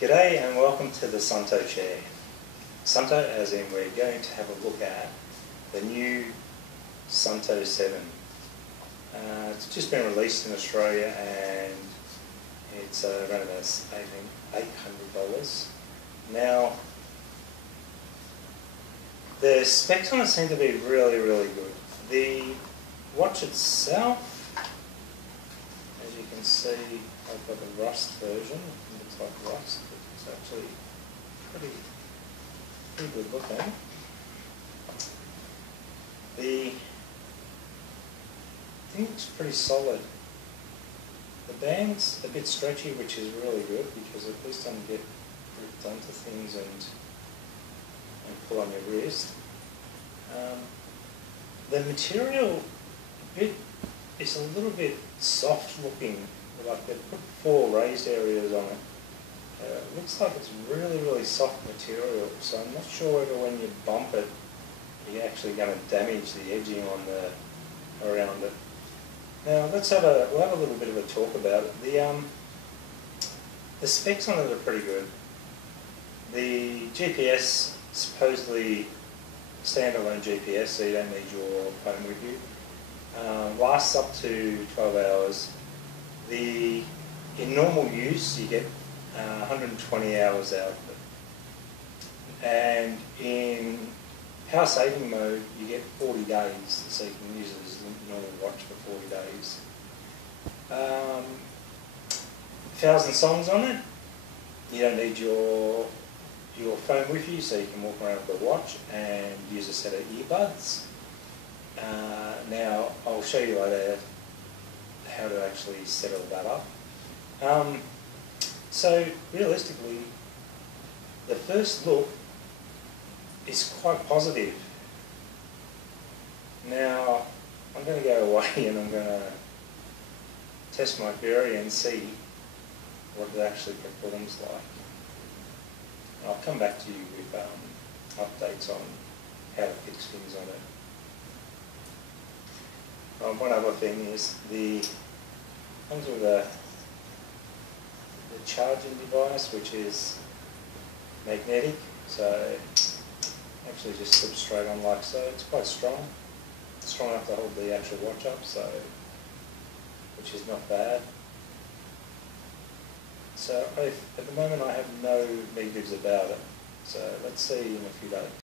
G'day and welcome to the Suunto chair. Suunto as in we're going to have a look at the new Suunto 7. It's just been released in Australia and it's around about $800. Now the specs on it seem to be really good. The watch itself, as you can see, I've got the rust version. It looks like rust, but it's actually pretty good looking. The thing looks pretty solid. The band's a bit stretchy, which is really good because at least I can get gripped onto things and pull on your wrist. The material is a little bit soft looking, like they've put 4 raised areas on it. It looks like it's really soft material, so I'm not sure whether when you bump it you're actually going to damage the edging on around it. Now we'll have a little bit of a talk about it. The specs on it are pretty good. The GPS, supposedly standalone GPS, so you don't need your phone with you. Lasts up to 12 hours. In normal use you get 120 hours out of it. And in power saving mode you get 40 days, so you can use it as a normal watch for 40 days. 1,000 songs on it. You don't need your phone with you, so you can walk around with the watch and use a set of earbuds. Now I'll show you later how to actually set all that up. So realistically, the first look is quite positive. Now I'm going to go away and I'm going to test my theory and see what it actually performs like. I'll come back to you with updates on how to fix things on it. One other thing is comes with the charging device, which is magnetic, so actually just slips straight on like so. It's quite strong. It's strong enough to hold the actual watch up, so which is not bad. So at the moment I have no negatives about it. So let's see in a few days.